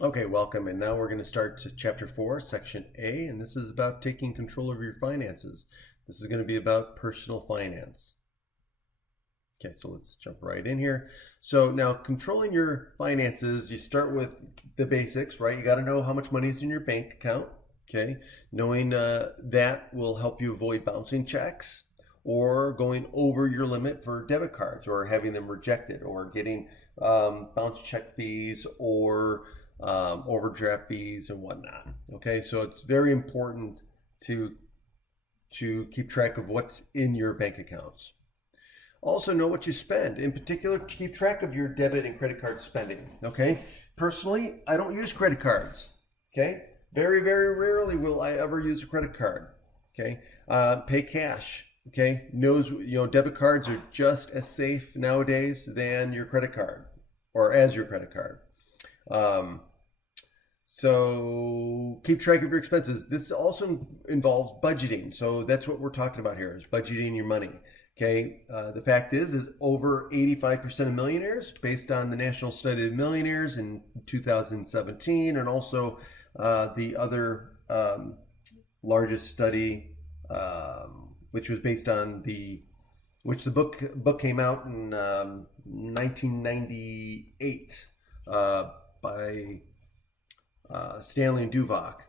Okay, welcome. And now we're going to start chapter 4, section A, and this is about taking control of your finances. This is going to be about personal finance. Okay, so let's jump right in here. So now controlling your finances, you start with the basics, right? You got to know how much money is in your bank account. Okay, knowing that will help you avoid bouncing checks or going over your limit for debit cards or having them rejected or getting bounce check fees or overdraft fees and whatnot. Okay, so it's very important to keep track of what's in your bank accounts. Also know what you spend. In particular, keep track of your debit and credit card spending. Okay, personally, I don't use credit cards. Okay, very, very rarely will I ever use a credit card. Okay, pay cash. Okay, debit cards are just as safe nowadays than your credit card or as your credit card. So keep track of your expenses. This also involves budgeting. So that's what we're talking about here is budgeting your money. Okay, the fact is over 85% of millionaires, based on the National Study of Millionaires in 2017, and also the other largest study, which was based on the book came out in 1998 by Stanley and Duvak.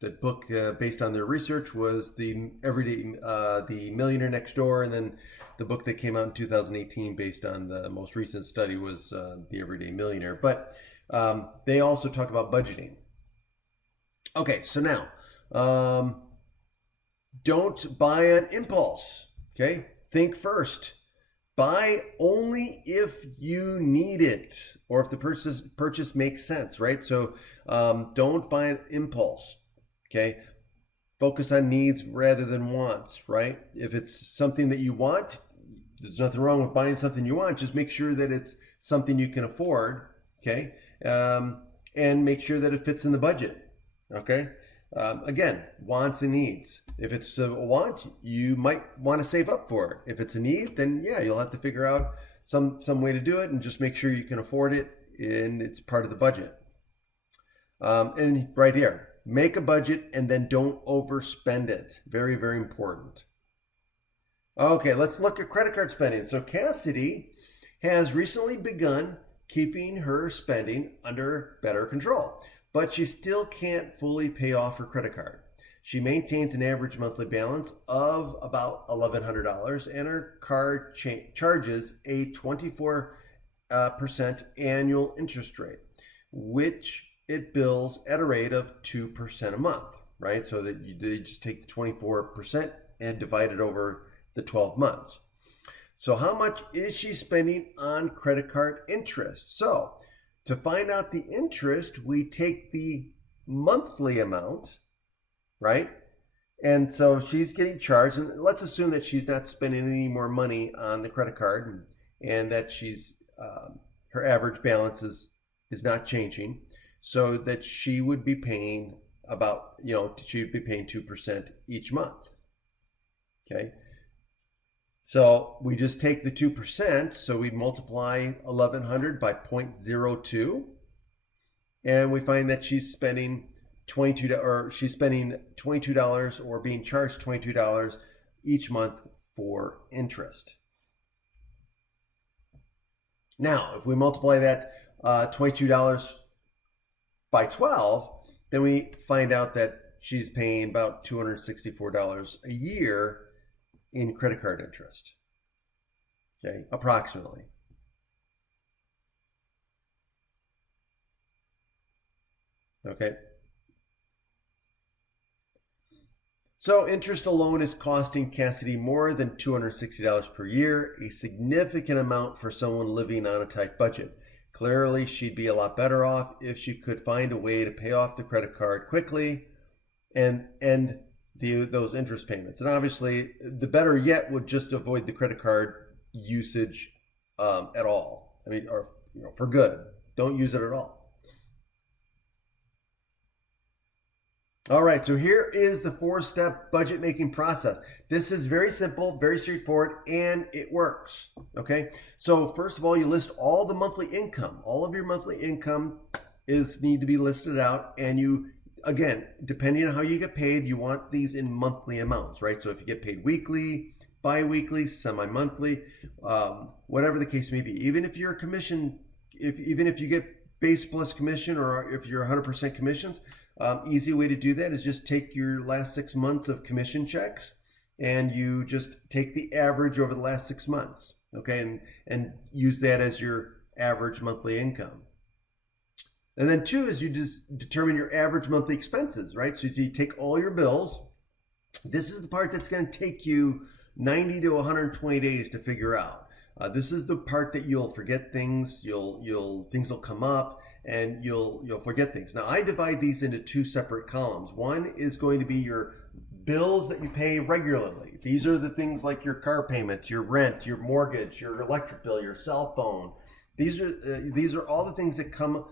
The book, based on their research, was the Millionaire Next Door, and then the book that came out in 2018, based on the most recent study, was the Everyday Millionaire. But they also talk about budgeting. Okay, so now don't buy on impulse. Okay, think first. Buy only if you need it or if the purchase makes sense, right? So don't buy an impulse. Okay, focus on needs rather than wants, right? If it's something that you want, there's nothing wrong with buying something you want. Just make sure that it's something you can afford, okay? And make sure that it fits in the budget, okay? Again, wants and needs. If it's a want, you might want to save up for it. If it's a need, then yeah, you'll have to figure out some way to do it and just make sure you can afford it and it's part of the budget. And right here, make a budget and then don't overspend it. Very, very important. Okay, let's look at credit card spending. So Cassidy has recently begun keeping her spending under better control, but she still can't fully pay off her credit card. She maintains an average monthly balance of about $1,100, and her card charges a 24% annual interest rate, which it bills at a rate of 2% a month, right? So that you just take the 24% and divide it over the 12 months. So how much is she spending on credit card interest? So to find out the interest, we take the monthly amount, right? And so she's getting charged, and let's assume that she's not spending any more money on the credit card and that she's her average balance is not changing. So that she would be paying she would be paying 2% each month. Okay. So we just take the 2%. So we multiply 1,100 by 0.02. And we find that she's spending $22 or being charged $22 each month for interest. Now, if we multiply that $22 by 12, then we find out that she's paying about $264 a year in credit card interest. Okay, approximately. Okay. So interest alone is costing Cassidy more than $260 per year, a significant amount for someone living on a tight budget. Clearly, she'd be a lot better off if she could find a way to pay off the credit card quickly and end those interest payments. And obviously, the better yet would just avoid the credit card usage at all. I mean, or for good. Don't use it at all. All right, so here is the 4-step budget making process. This is very simple, very straightforward, and it works. Okay, so first of all, you list all the monthly income, all of your monthly income need to be listed out, and you, again, depending on how you get paid, you want these in monthly amounts, right? So if you get paid weekly, bi-weekly, semi-monthly, whatever the case may be, even if you're a commission, even if you get base plus commission, or if you're 100% commissions, easy way to do that is just take your last 6 months of commission checks and you just take the average over the last 6 months, okay, and use that as your average monthly income. And then 2 is you just determine your average monthly expenses, right? So you take all your bills. This is the part that's going to take you 90 to 120 days to figure out. This is the part that you'll forget things, things will come up, and you'll forget things. Now I divide these into 2 separate columns. One is going to be your bills that you pay regularly. These are the things like your car payments, your rent, your mortgage, your electric bill, your cell phone. These are all the things that come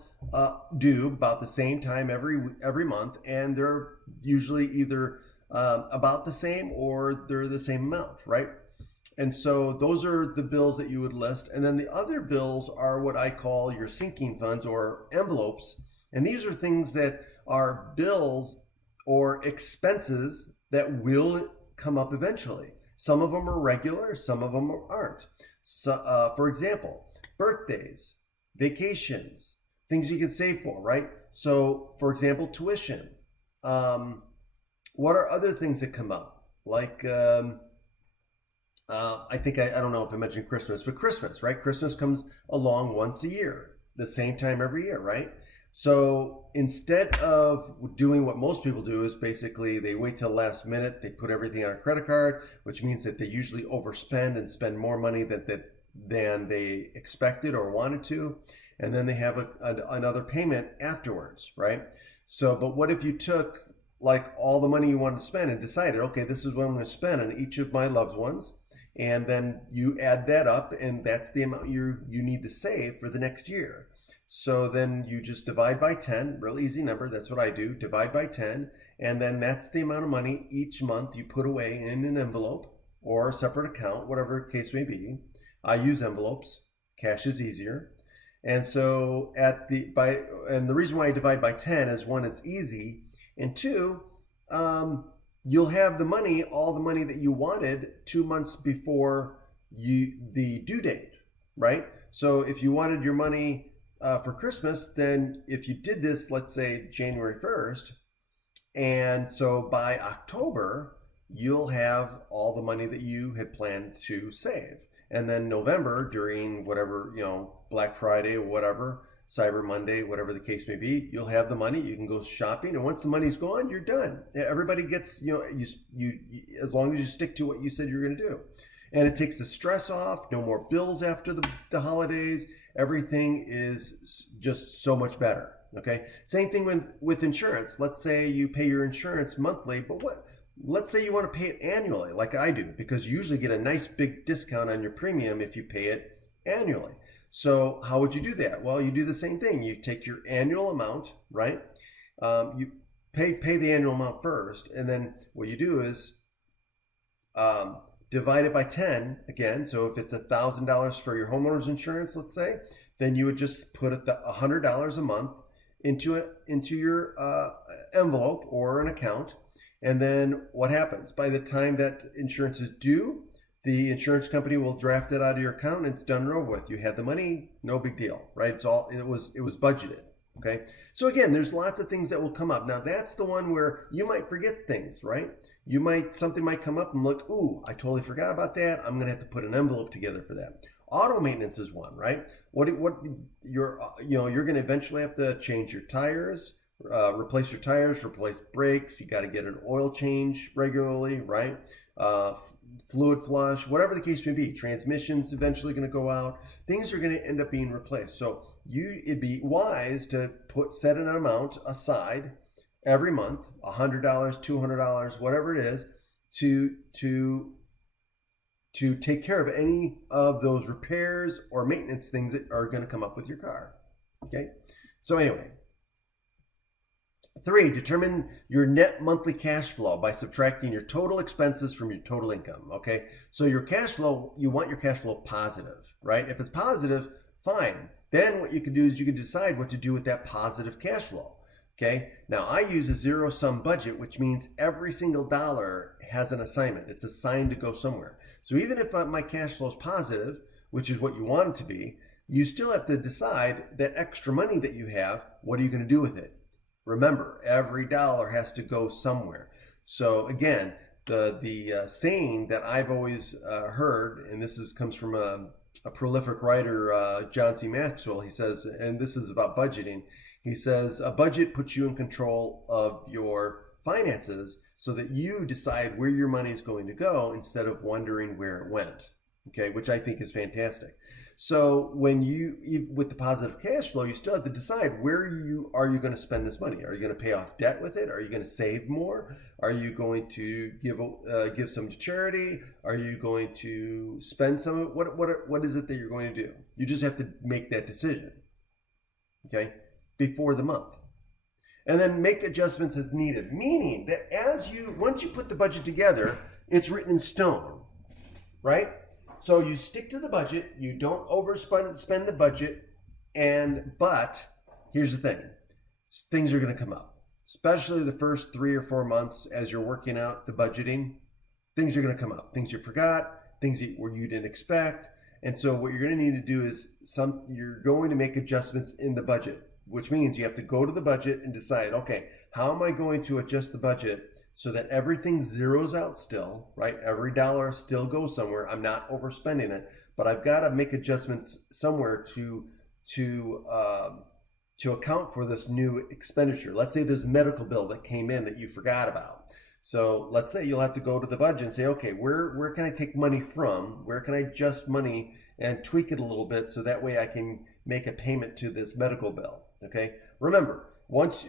due about the same time every month, and they're usually either about the same or they're the same amount, right? And so those are the bills that you would list. And then the other bills are what I call your sinking funds or envelopes. And these are things that are bills or expenses that will come up eventually. Some of them are regular, some of them aren't. So, for example, birthdays, vacations, things you can save for, right? So, for example, tuition. What are other things that come up? Like, I think, I don't know if I mentioned Christmas, but Christmas, right? Christmas comes along once a year, the same time every year, right? So instead of doing what most people do is basically they wait till the last minute, they put everything on a credit card, which means that they usually overspend and spend more money than they expected or wanted to. And then they have another payment afterwards, right? So, but what if you took like all the money you wanted to spend and decided, okay, this is what I'm going to spend on each of my loved ones. And then you add that up, and that's the amount you need to save for the next year. So then you just divide by 10, real easy number. That's what I do, divide by 10. And then that's the amount of money each month you put away in an envelope or a separate account, whatever the case may be. I use envelopes. Cash is easier. And so and the reason why I divide by 10 is 1, it's easy, and 2, you'll have the money, all the money that you wanted 2 months before the due date, right? So if you wanted your money for Christmas, then if you did this, let's say January 1st, and so by October, you'll have all the money that you had planned to save. And then November, during whatever, Black Friday or whatever, Cyber Monday, whatever the case may be, you'll have the money, you can go shopping, and once the money's gone, you're done. Everybody gets, you as long as you stick to what you said you're going to do. And it takes the stress off, no more bills after the holidays. Everything is just so much better, okay? Same thing with insurance. Let's say you pay your insurance monthly, but let's say you want to pay it annually, like I do, because you usually get a nice big discount on your premium if you pay it annually. So how would you do that? Well, you do the same thing. You take your annual amount, right? You pay the annual amount first, and then what you do is divide it by 10 again. So if it's $1,000 for your homeowner's insurance, let's say, then you would just put $100 a month into your envelope or an account. And then what happens? By the time that insurance is due, the insurance company will draft it out of your account, and it's done and over with. You had the money, no big deal, right? It was budgeted, okay? So again, there's lots of things that will come up. Now that's the one where you might forget things, right? Something might come up and look, ooh, I totally forgot about that. I'm gonna have to put an envelope together for that. Auto maintenance is one, right? You're gonna eventually have to change your tires, replace your tires, replace brakes. You got to get an oil change regularly, right? Fluid flush, whatever the case may be. Transmission's eventually going to go out. Things are going to end up being replaced. So it'd be wise to set an amount aside every month, $100, $200, whatever it is, to take care of any of those repairs or maintenance things that are going to come up with your car. Okay. So anyway. 3, determine your net monthly cash flow by subtracting your total expenses from your total income, okay? So your cash flow, you want your cash flow positive, right? If it's positive, fine. Then what you can do is you can decide what to do with that positive cash flow. Okay, now I use a zero-sum budget, which means every single dollar has an assignment. It's assigned to go somewhere. So even if my cash flow is positive, which is what you want it to be, you still have to decide that extra money that you have, what are you going to do with it? Remember, every dollar has to go somewhere. So again, the saying that I've always heard, and this comes from a prolific writer, John C. Maxwell, he says, and this is about budgeting, he says, a budget puts you in control of your finances so that you decide where your money is going to go instead of wondering where it went, okay, which I think is fantastic. So when with the positive cash flow, you still have to decide where are you going to spend this money? Are you going to pay off debt with it? Are you going to save more? Are you going to give some to charity? Are you going to spend some of it? What is it that you're going to do? You just have to make that decision, okay, before the month. And then make adjustments as needed, meaning that once you put the budget together, it's written in stone, right? So you stick to the budget, you don't overspend the budget, but here's the thing, things are going to come up, especially the first 3 or 4 months as you're working out the budgeting. Things are going to come up, things you forgot, things that you didn't expect. And so what you're going to need to do is you're going to make adjustments in the budget, which means you have to go to the budget and decide, okay, how am I going to adjust the budget so that everything zeroes out still, right? Every dollar still goes somewhere. I'm not overspending it, but I've got to make adjustments somewhere to account for this new expenditure. Let's say there's a medical bill that came in that you forgot about. So let's say you'll have to go to the budget and say, okay, where can I take money from? Where can I adjust money and tweak it a little bit so that way I can make a payment to this medical bill, okay? Remember, once,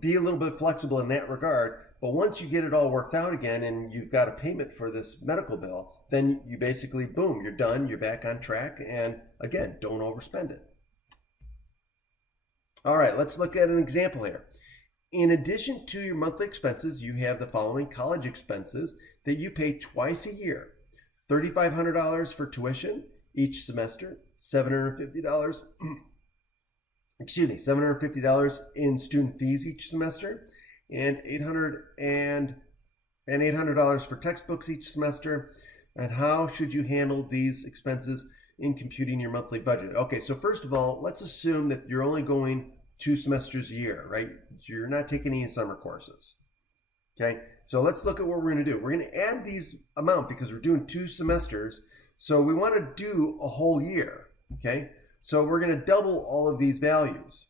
be a little bit flexible in that regard, but once you get it all worked out again and you've got a payment for this medical bill, then you basically, boom, you're done, you're back on track, and again, don't overspend it. All right, let's look at an example here. In addition to your monthly expenses, you have the following college expenses that you pay twice a year. $3,500 for tuition each semester, $750 in student fees each semester, and $800 for textbooks each semester. And how should you handle these expenses in computing your monthly budget? Okay, so first of all, let's assume that you're only going 2 semesters a year, right? You're not taking any summer courses. Okay, so let's look at what we're going to do. We're going to add these amount because we're doing 2 semesters. So we want to do a whole year. Okay, so we're going to double all of these values.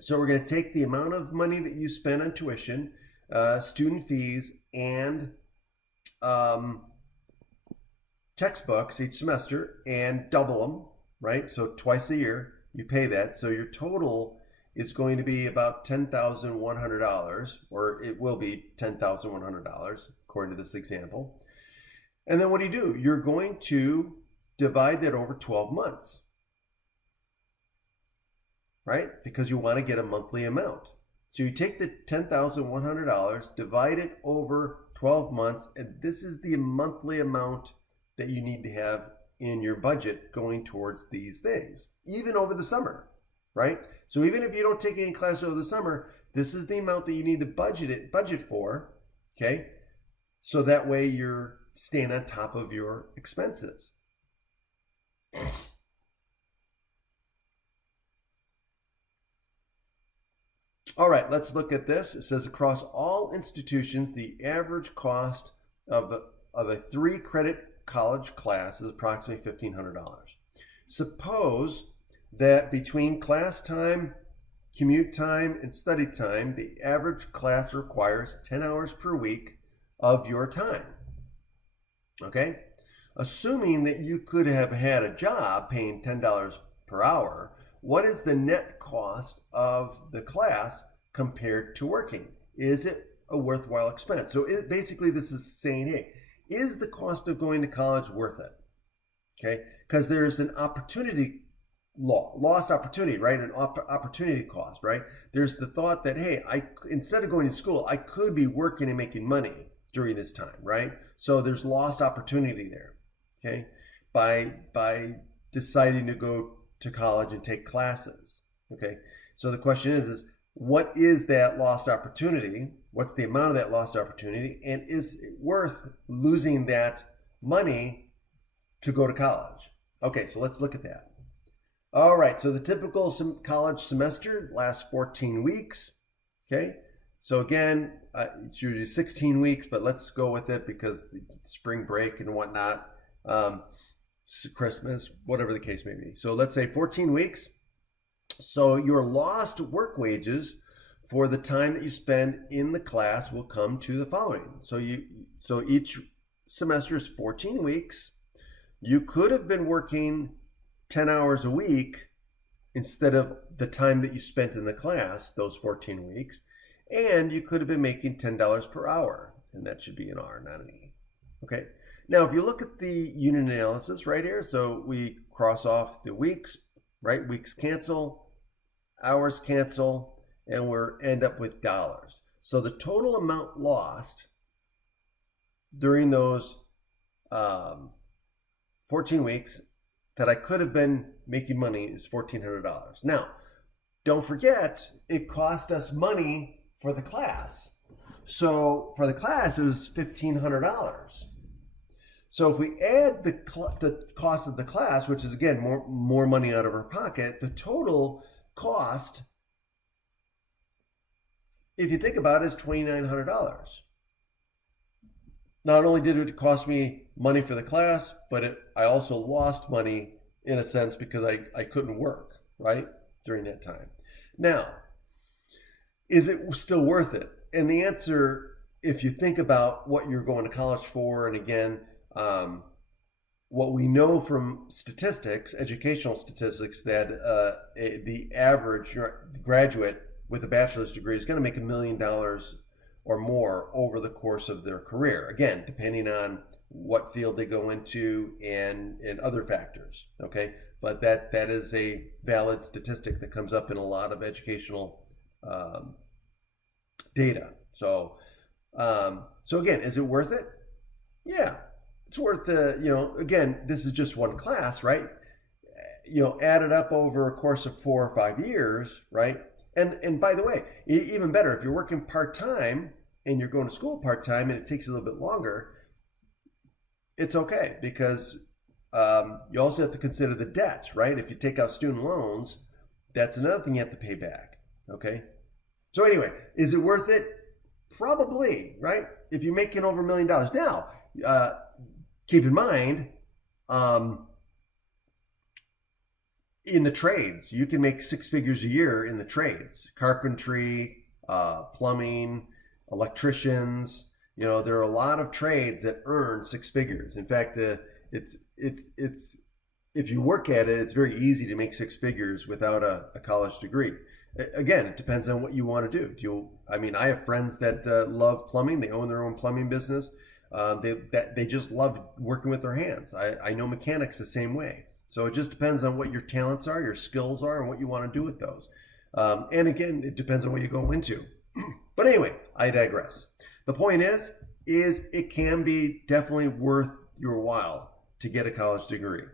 So we're going to take the amount of money that you spend on tuition, student fees, and textbooks each semester and double them, right? So twice a year you pay that. So your total is going to be about $10,100, or it will be $10,100 according to this example. And then what do? You're going to divide that over 12 months. Right? Because you want to get a monthly amount. So you take the $10,100, divide it over 12 months, and this is the monthly amount that you need to have in your budget going towards these things, even over the summer, right? So even if you don't take any class over the summer, this is the amount that you need to budget for, okay? So that way you're staying on top of your expenses. All right, let's look at this. It says across all institutions, the average cost of a 3-credit college class is approximately $1,500. Suppose that between class time, commute time, and study time, the average class requires 10 hours per week of your time. Okay? Assuming that you could have had a job paying $10 per hour, what is the net cost of the class compared to working? Is it a worthwhile expense? So basically this is saying, hey, is the cost of going to college worth it? Okay, because there's an opportunity lost opportunity, right? An opportunity cost, right? There's the thought that, hey, instead of going to school, I could be working and making money during this time, right? So there's lost opportunity there, okay? By deciding to go to college and take classes. Okay, so the question is what is that lost opportunity? What's the amount of that lost opportunity? And is it worth losing that money to go to college? Okay, so let's look at that. All right, so the typical college semester lasts 14 weeks. Okay, so again, it's usually 16 weeks, but let's go with it because the spring break and whatnot, Christmas, whatever the case may be. So let's say 14 weeks. So your lost work wages for the time that you spend in the class will come to the following. So each semester is 14 weeks. You could have been working 10 hours a week instead of the time that you spent in the class, those 14 weeks. And you could have been making $10 per hour, and that should be an R, not an E. Okay. Now, if you look at the unit analysis right here, so we cross off the weeks, right? Weeks cancel, hours cancel, and we're end up with dollars. So the total amount lost during those 14 weeks that I could have been making money is $1,400. Now, don't forget, it cost us money for the class. So for the class, it was $1,500. So if we add the cost of the class, which is again more money out of our pocket, the total cost, if you think about it, is $2,900. Not only did it cost me money for the class, but I also lost money in a sense because I couldn't work, right, during that time. Now, is it still worth it? And the answer, if you think about what you're going to college for, and again, what we know from statistics, educational statistics, that the average graduate with a bachelor's degree is going to make $1 million or more over the course of their career. Again, depending on what field they go into and other factors. Okay, but that is a valid statistic that comes up in a lot of educational data. So again, is it worth it? Yeah, it's worth the, again, this is just one class, right? Added up over a course of 4 or 5 years, right? And by the way, even better, if you're working part-time and you're going to school part-time and it takes a little bit longer, it's okay, because you also have to consider the debt, right? If you take out student loans, that's another thing you have to pay back, okay? So anyway, is it worth it? Probably, right? If you're making over $1 million. Now, keep in mind, in the trades, you can make 6 figures a year in the trades. Carpentry, plumbing, electricians. There are a lot of trades that earn 6 figures. In fact, it's if you work at it, it's very easy to make 6 figures without a college degree. Again, it depends on what you want to do. I have friends that love plumbing. They own their own plumbing business. They just love working with their hands. I know mechanics the same way. So it just depends on what your talents are, your skills are, and what you want to do with those. And again, it depends on what you go into. But anyway, I digress. The point is it can be definitely worth your while to get a college degree.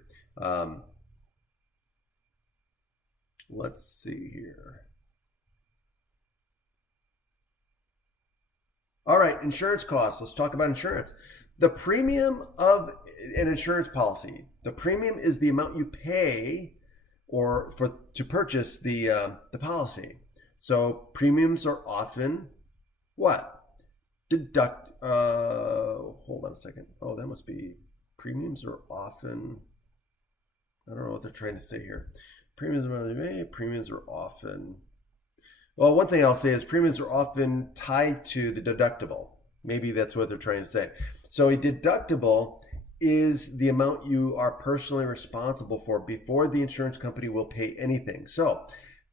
Let's see here. All right, insurance costs. Let's talk about insurance. The premium of an insurance policy. The premium is the amount you pay to purchase the policy. So premiums are often what? Hold on a second. Oh, that must be, premiums are often, I don't know what they're trying to say here. Premiums are often, well, one thing I'll say is premiums are often tied to the deductible. Maybe that's what they're trying to say. So a deductible is the amount you are personally responsible for before the insurance company will pay anything. So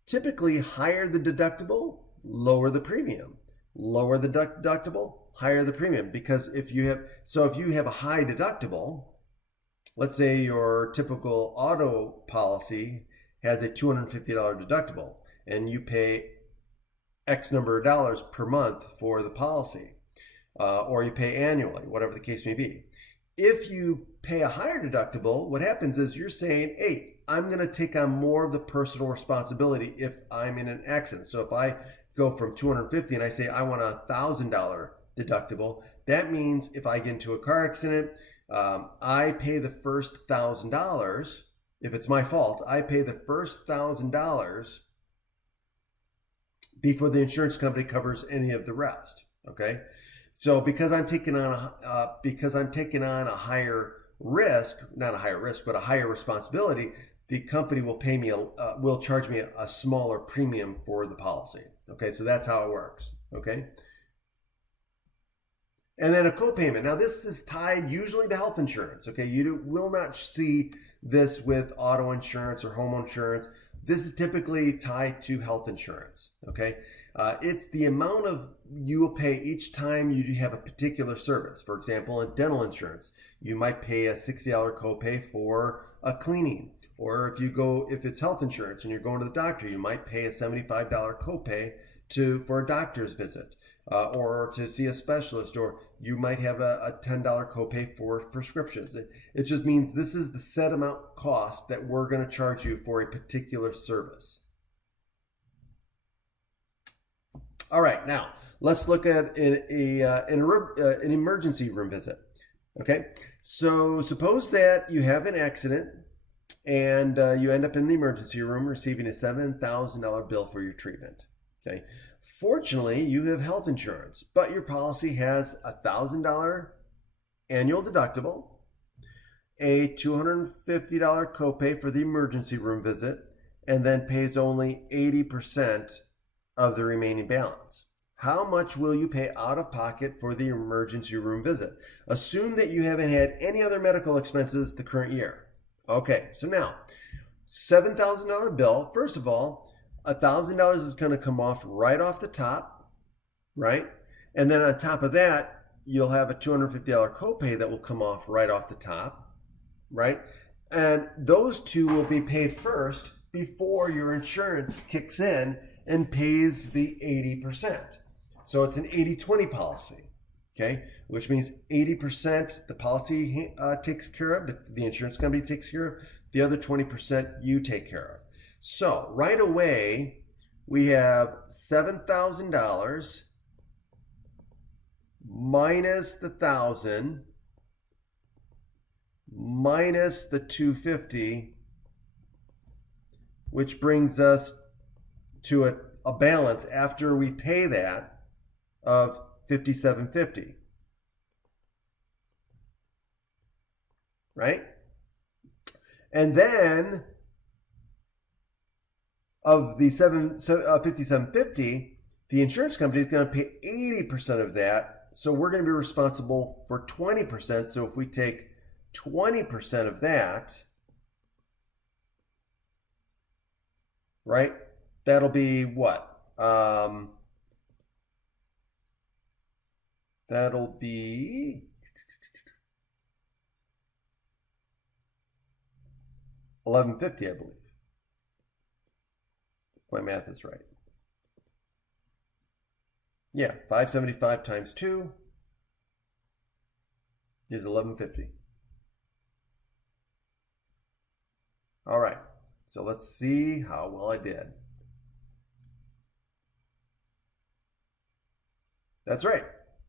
typically, higher the deductible, lower the premium. Lower the deductible, higher the premium. Because if you have a high deductible, let's say your typical auto policy has a $250 deductible and you pay X number of dollars per month for the policy, or you pay annually, whatever the case may be. If you pay a higher deductible, what happens is you're saying, hey, I'm going to take on more of the personal responsibility if I'm in an accident. So if I go from $250 and I say I want $1,000 deductible, that means if I get into a car accident, I pay the first $1,000. If it's my fault, I pay the first $1,000 before the insurance company covers any of the rest. Okay, so because I'm taking on a higher risk, not a higher risk, but a higher responsibility, the company will pay me will charge me a smaller premium for the policy. Okay, so that's how it works. Okay, and then a copayment. Now this is tied usually to health insurance. Okay, you will not see this with auto insurance or home insurance. This is typically tied to health insurance. Okay, it's the amount of you will pay each time you have a particular service. For example, in dental insurance, you might pay a $60 copay for a cleaning. Or if it's health insurance and you're going to the doctor, you might pay a $75 copay for a doctor's visit, or to see a specialist, or you might have a $10 copay for prescriptions. It just means this is the set amount cost that we're going to charge you for a particular service. All right, now let's look at an emergency room visit. Okay, so suppose that you have an accident and you end up in the emergency room receiving a $7,000 bill for your treatment. Okay, fortunately, you have health insurance, but your policy has a $1,000 annual deductible, a $250 copay for the emergency room visit, and then pays only 80% of the remaining balance. How much will you pay out of pocket for the emergency room visit? Assume that you haven't had any other medical expenses the current year. Okay, so now, $7,000 bill. First of all, $1,000 is going to come off right off the top, right? And then on top of that, you'll have a $250 copay that will come off right off the top, right? And those two will be paid first before your insurance kicks in and pays the 80%. So it's an 80-20 policy, okay? Which means 80% the policy takes care of, the insurance company takes care of, the other 20% you take care of. So right away, we have $7,000 minus the $1,000 minus the $250, which brings us to a balance after we pay that of $5,750, right? And then of the $5,750, the insurance company is going to pay 80% of that. So we're going to be responsible for 20%. So if we take 20% of that, right, that'll be what? That'll be $1,150, I believe. If my math is right. Yeah, 575 times 2 is $1,150. All right, so let's see how well I did. That's right.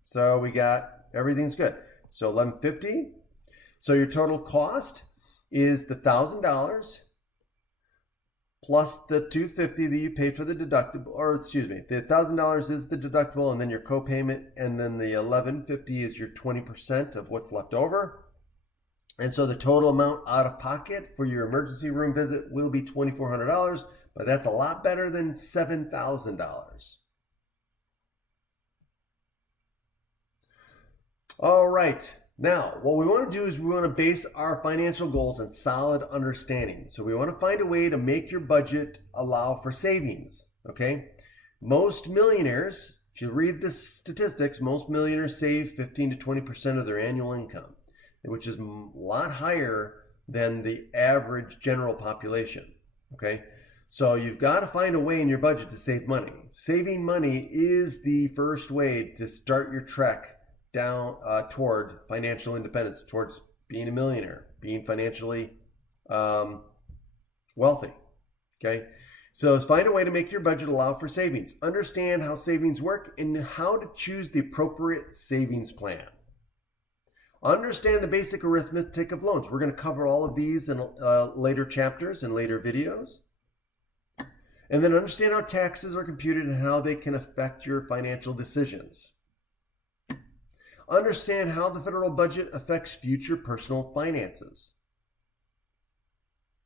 So we got, everything's good. So $1,150. So your total cost is the $1,000 plus the $250 that you paid for the deductible, or excuse me, the $1,000 is the deductible, and then your copayment, and then the $1,150 is your 20% of what's left over. And so the total amount out of pocket for your emergency room visit will be $2,400, but that's a lot better than $7,000. All right, now what we want to do is we want to base our financial goals on solid understanding. So we want to find a way to make your budget allow for savings, okay? Most millionaires, if you read the statistics, most millionaires save 15 to 20% of their annual income, which is a lot higher than the average general population, okay? So you've got to find a way in your budget to save money. Saving money is the first way to start your trek down toward financial independence, towards being a millionaire, being financially wealthy. Okay. So find a way to make your budget allow for savings. Understand how savings work and how to choose the appropriate savings plan. Understand the basic arithmetic of loans. We're going to cover all of these in later chapters and later videos. And then understand how taxes are computed and how they can affect your financial decisions. Understand how the federal budget affects future personal finances.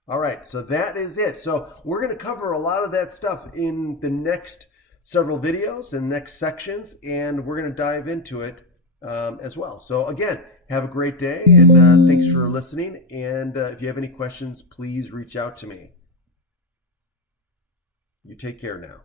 All right, so that is it. So we're going to cover a lot of that stuff in the next several videos and next sections, and we're going to dive into it as well. So again, have a great day, and thanks for listening. And if you have any questions, please reach out to me. You take care now.